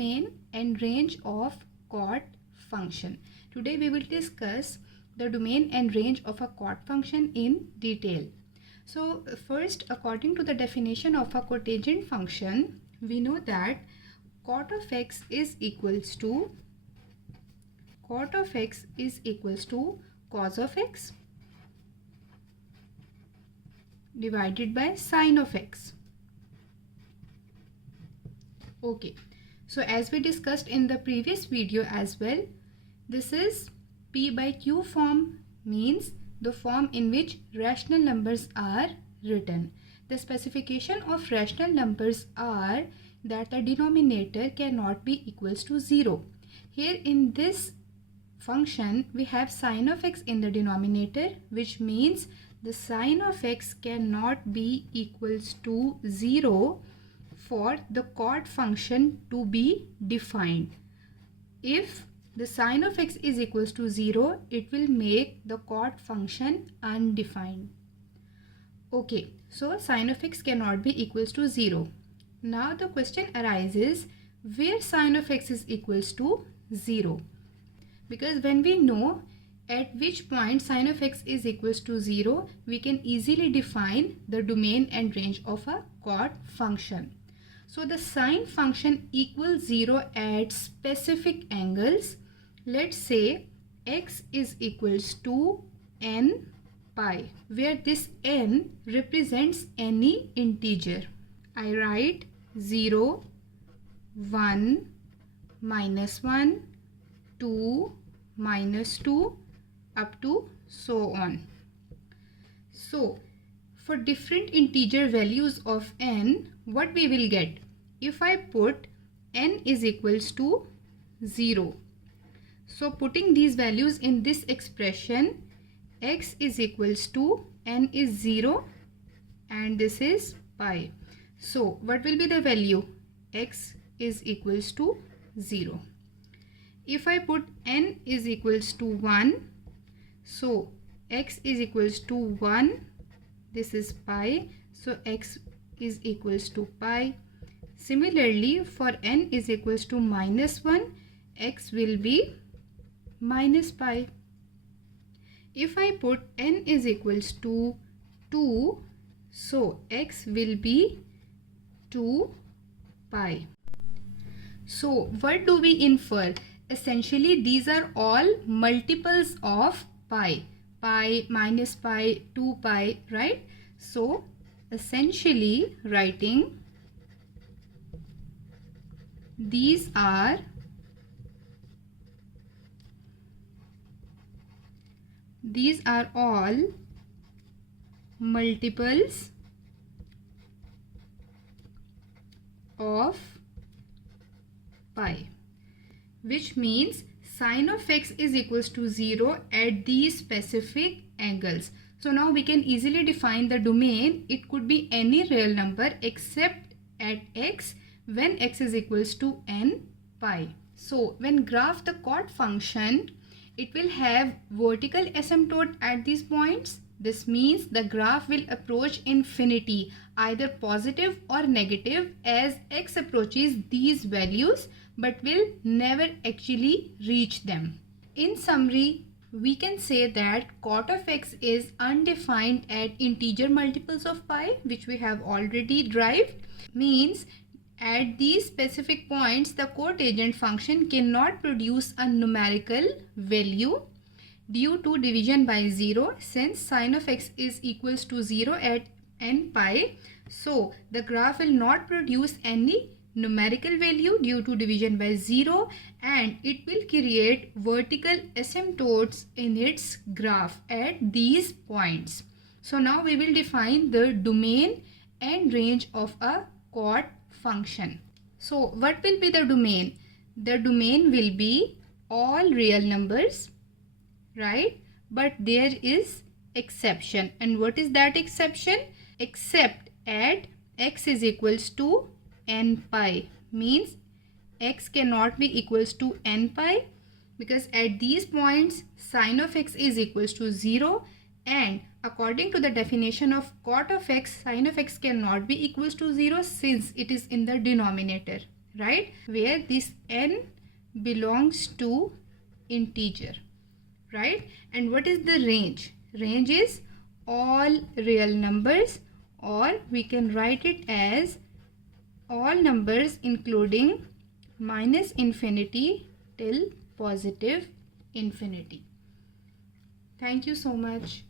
domain and range of cot function. Today we will discuss the domain and range of a cot function in detail. So first, according to the definition of a cotangent function, we know that cot of x is equals to cos of x divided by sine of x. Okay, so as we discussed in the previous video as well, this is P by Q form, means the form in which rational numbers are written. The specification of rational numbers are that the denominator cannot be equals to 0. Here in this function we have sine of x in the denominator, which means the sine of x cannot be equals to 0 for the cot function to be defined. If the sine of x is equals to 0, it will make the cot function undefined. Okay, so sine of x cannot be equals to 0. Now the question arises, where sine of x is equals to 0? Because when we know at which point sine of x is equals to 0, we can easily define the domain and range of a cot function. So the sine function equals 0 at specific angles. Let's say x is equals to n pi, where this n represents any integer. I write 0, 1, minus 1, 2, minus 2, up to so on. So for different integer values of n, what we will get? If I put n is equals to 0, so putting these values in this expression, x is equals to n is 0 and this is pi. So what will be the value? X is equals to 0. If I put n is equals to 1, so x is equals to 1, this is pi, so x is equals to pi. Similarly, for n is equals to minus 1, x will be minus pi. If I put n is equals to 2, so x will be 2 pi. So what do we infer? Essentially these are all multiples of pi. Pi, minus pi, 2 pi, right? So essentially writing these are all multiples of pi, which means sine of x is equals to 0 at these specific angles. So now we can easily define the domain. It could be any real number except at x, when x is equals to n pi. So when graph the cot function, it will have vertical asymptote at these points. This means the graph will approach infinity, either positive or negative, as x approaches these values, but will never actually reach them. In summary, we can say that cot of x is undefined at integer multiples of pi, which we have already derived. Means at these specific points, the cotangent function cannot produce a numerical value due to division by 0, since sine of x is equals to 0 at n pi. So the graph will not produce any numerical value due to division by 0, and it will create vertical asymptotes in its graph at these points. So now we will define the domain and range of a cot function. So what will be the domain? The domain will be all real numbers, right? But there is exception. And what is that exception? Except at x is equals to n pi, means x cannot be equals to n pi, because at these points sine of x is equals to 0, and according to the definition of cot of x, sine of x cannot be equals to 0 since it is in the denominator. right, where this n belongs to integer, right? And what is the range? Range is all real numbers, or we can write it as all numbers including minus infinity till positive infinity. Thank you so much.